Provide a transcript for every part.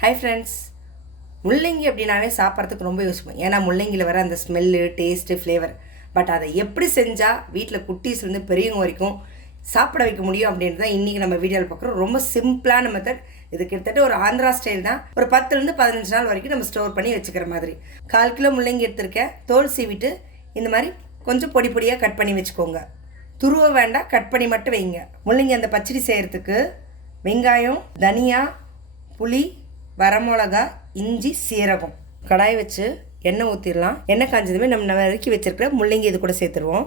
Hi friends முள்ளங்கி அப்படின்னாவே சாப்பிட்றதுக்கு ரொம்ப யூஸ் பண்ணும் ஏன்னா முள்ளங்கியில் வர அந்த ஸ்மெல்லு டேஸ்ட்டு ஃப்ளேவர் பட் அதை எப்படி செஞ்சால் வீட்டில் குட்டீஸ்லேருந்து பெரியவங்க வரைக்கும் சாப்பிட வைக்க முடியும் அப்படின்றது தான் இன்றைக்கி நம்ம வீடியோவில் பார்க்குறோம். ரொம்ப சிம்பிளான மெத்தட் இது கிட்டத்தட்ட ஒரு ஆந்திரா ஸ்டைல் தான். ஒரு பத்துலேருந்து பதினஞ்சு நாள் வரைக்கும் நம்ம ஸ்டோர் பண்ணி வச்சுக்கிற மாதிரி. கால் கிலோ முள்ளங்கி எடுத்திருக்கேன் தோல் சீவிட்டு இந்த மாதிரி கொஞ்சம் பொடி பொடியாக கட் பண்ணி வச்சுக்கோங்க. துருவ வேண்டாம் கட் பண்ணி மட்டும் வைங்க. முள்ளங்கி அந்த பச்சடி செய்கிறதுக்கு வெங்காயம் தனியா புளி வரமிளகா இஞ்சி சீரகம். கடாய் வச்சு எண்ணெய் ஊற்றிடலாம் எண்ணெய் காஞ்சதுமே நம்ம நம்ம இறக்கி வச்சுருக்கிற முள்ளங்கி இது கூட சேர்த்துருவோம்.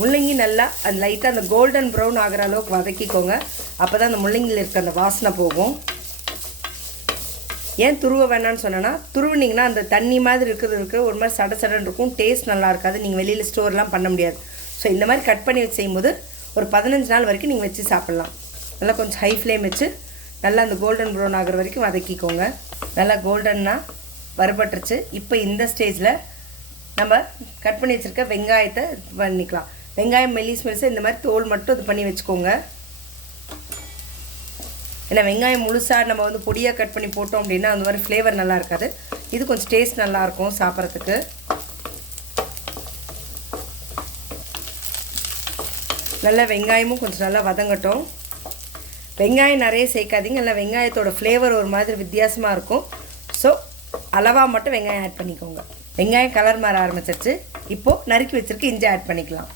முள்ளங்கி நல்லா அந்த லைட்டாக அந்த கோல்டன் ப்ரௌன் ஆகிற அளவுக்கு வதக்கிக்கோங்க. அப்போ தான் அந்த முள்ளங்கியில் இருக்க அந்த வாசனை போகும். ஏன் துருவ வேணான்னு சொன்னேன்னா துருவுனீங்கன்னா அந்த தண்ணி மாதிரி இருக்கிறது இருக்கிற ஒரு மாதிரி சட சடன் இருக்கும். டேஸ்ட் நல்லா இருக்காது. நீங்கள் வெளியில் ஸ்டோர்லாம் பண்ண முடியாது. ஸோ இந்த மாதிரி கட் பண்ணி வச்சு செய்யும்போது ஒரு பதினஞ்சு நாள் வரைக்கும் நீங்கள் வச்சு சாப்பிட்லாம். நல்லா கொஞ்சம் ஹை ஃப்ளேம் வச்சு நல்லா அந்த கோல்டன் ப்ரௌன் ஆகிற வரைக்கும் வதக்கிக்கோங்க. நல்லா கோல்டன்னாக வரப்பட்டுருச்சு இப்போ இந்த ஸ்டேஜில் நம்ம கட் பண்ணி வச்சுருக்க வெங்காயத்தை பண்ணிக்கலாம். வெங்காயம் மெல்லிஸ் மெலிசா இந்த மாதிரி தோல் மட்டும் இது பண்ணி வச்சுக்கோங்க. ஏன்னா வெங்காயம் முழுசாக நம்ம வந்து பொடியாக கட் பண்ணி போட்டோம் அப்படின்னா அந்த மாதிரி ஃப்ளேவர் நல்லா இருக்காது. இது கொஞ்சம் டேஸ்ட் நல்லாயிருக்கும் சாப்பிட்றதுக்கு. நல்லா வெங்காயமும் கொஞ்சம் நல்லா வதங்கட்டும். வெங்காயம் நிறைய சேர்க்காதீங்க. இல்லை வெங்காயத்தோட ஃப்ளேவர் ஒரு மாதிரி வித்தியாசமாக இருக்கும். ஸோ அளவாக மட்டும் வெங்காயம் ஆட் பண்ணிக்கோங்க. வெங்காயம் கலர் மாற ஆரம்பிச்சிருச்சு. இப்போது நறுக்கி வச்சுருக்கு இஞ்சி ஆட் பண்ணிக்கலாம்.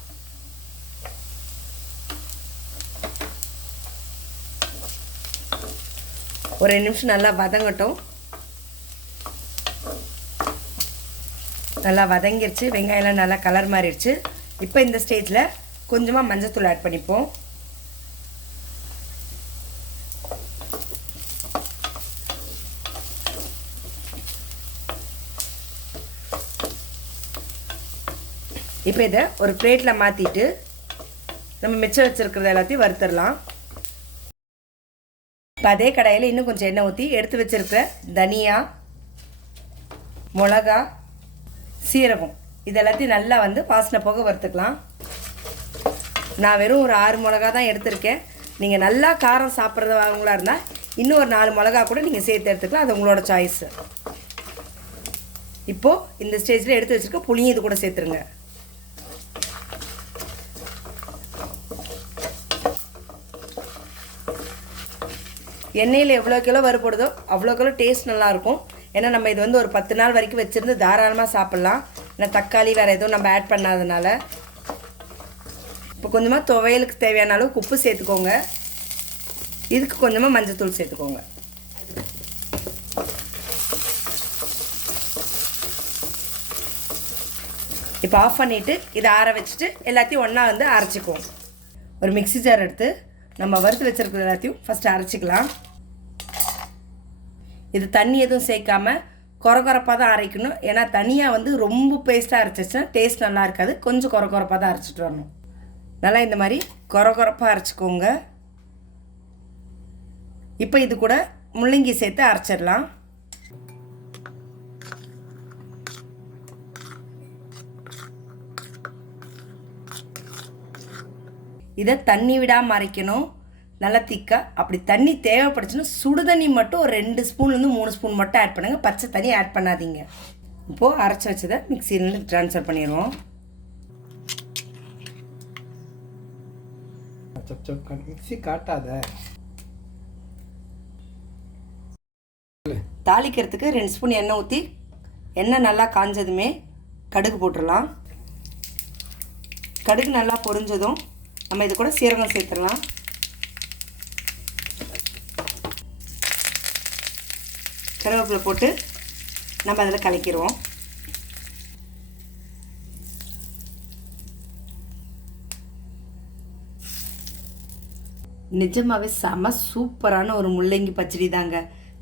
ஒரு ரெண்டு நிமிஷம் நல்லா வதங்கட்டும். நல்லா வதங்கிருச்சு. வெங்காயம்லாம் நல்லா கலர் மாறிடுச்சு. இப்போ இந்த ஸ்டேஜில் கொஞ்சமாக மஞ்சத்தூள் ஆட் பண்ணிப்போம். இப்போ இதை ஒரு பிளேட்டில் மாற்றிட்டு நம்ம மிச்சம் வச்சுருக்கிறது எல்லாத்தையும் வறுத்துடலாம். இப்போ அதே கடாயில் இன்னும் கொஞ்சம் எண்ணெய் ஊற்றி எடுத்து வச்சுருக்கிற தனியா மிளகா சீரகம் இது எல்லாத்தையும் நல்லா வந்து வாசனை போக வறுத்துக்கலாம். நான் வெறும் ஒரு ஆறு மிளகா தான் எடுத்திருக்கேன். நீங்கள் நல்லா காரம் சாப்பிட்றவங்களா இருந்தால் இன்னும் ஒரு நாலு மிளகா கூட நீங்கள் சேர்த்து எடுத்துக்கலாம். அது உங்களோட சாய்ஸு இப்போது இந்த ஸ்டேஜில் எடுத்து வச்சுருக்க புளியும் இது கூட சேர்த்துருங்க. எண்ணெயில் எவ்வளோ கிலோ வறுபடுதோ அவ்வளோ கிலோ டேஸ்ட் நல்லாயிருக்கும். ஏன்னா நம்ம இது வந்து ஒரு பத்து நாள் வரைக்கும் வச்சுருந்து தாராளமாக சாப்பிட்லாம். ஏன்னா தக்காளி வேறு எதுவும் நம்ம ஆட் பண்ணாதனால. இப்போ கொஞ்சமாக துவையலுக்கு தேவையான அளவுக்கு உப்பு சேர்த்துக்கோங்க. இதுக்கு கொஞ்சமாக மஞ்சத்தூள் சேர்த்துக்கோங்க. இப்போ ஆஃப் பண்ணிவிட்டு இதை ஆற வச்சுட்டு எல்லாத்தையும் ஒன்றா வந்து அரைச்சிக்குவோம். ஒரு மிக்ஸி ஜார் எடுத்து நம்ம வறுத்து வச்சுருக்கிற எல்லாத்தையும் ஃபஸ்ட்டு அரைச்சிக்கலாம். இது தண்ணி எதுவும் சேர்க்காம குறகுறப்பாக தான் அரைக்கணும். ஏன்னா தனியாக வந்து ரொம்ப பேஸ்ட்டாக அரைச்சிச்சுன்னா டேஸ்ட் நல்லா இருக்காது. கொஞ்சம் குறகுறப்பாக தான் அரைச்சிட்டு வரணும். நல்லா இந்த மாதிரி குறகுறப்பாக அரைச்சிக்கோங்க. இப்போ இது கூட முள்ளங்கி சேர்த்து அரைச்சிடலாம். இதை தண்ணி விடாமல் அரைக்கணும். நல்லா திக்காக அப்படி தண்ணி தேவைப்படுச்சுன்னா சுடு தண்ணி மட்டும் ஒரு ரெண்டு ஸ்பூன்லேருந்து மூணு ஸ்பூன் மட்டும் ஆட் பண்ணுங்கள் பச்சை தண்ணி ஆட் பண்ணாதீங்க. இப்போது அரைச்சி வச்சதை மிக்சியிலேருந்து ட்ரான்ஸ்ஃபர் பண்ணிடுவோம். மிக்ஸி காட்டாத. தாளிக்கிறதுக்கு ரெண்டு ஸ்பூன் எண்ணெய் ஊற்றி எண்ணெய் நல்லா காஞ்சதுமே கடுகு போட்டுடலாம். கடுகு நல்லா பொரிஞ்சதும் நம்ம இது கூட சீரகம் சேர்த்துடலாம். கருவேப்பிலை போட்டு நம்ம அதில் கலக்கிடுவோம். நிஜமாகவே செம சூப்பரான ஒரு முள்ளங்கி பச்சடி தாங்க.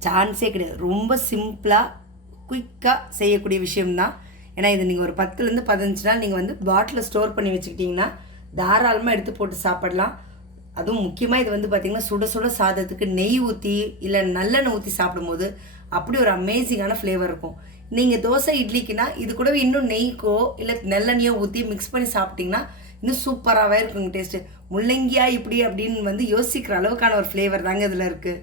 சான்ஸே கிடையாது. ரொம்ப சிம்பிளாக குயிக்காக செய்யக்கூடிய விஷயம்தான். ஏன்னா இது நீங்கள் ஒரு பத்துலேருந்து பதினஞ்சு நாள் நீங்கள் வந்து பாட்டிலில் ஸ்டோர் பண்ணி வச்சுக்கிட்டிங்கன்னா தாராளமாக எடுத்து போட்டு சாப்பிடலாம். அதுவும் முக்கியமாக இது வந்து பார்த்திங்கன்னா சுட சுட சாதத்துக்கு நெய் ஊற்றி இல்லை நல்லெண்ணெய் ஊற்றி சாப்பிடும்போது அப்படி ஒரு அமேசிங்கான ஃப்ளேவர் இருக்கும். நீங்கள் தோசை இட்லிக்குன்னா இது கூடவே இன்னும் நெய்க்கோ இல்லை நல்லெண்ணெயோ ஊற்றி மிக்ஸ் பண்ணி சாப்பிட்டிங்கன்னா இன்னும் சூப்பராகவே இருக்குங்க டேஸ்ட்டு முள்ளங்கியா இப்படி அப்படின்னு வந்து யோசிக்கிற அளவுக்கான ஒரு ஃப்ளேவர் தாங்க இதில் இருக்குது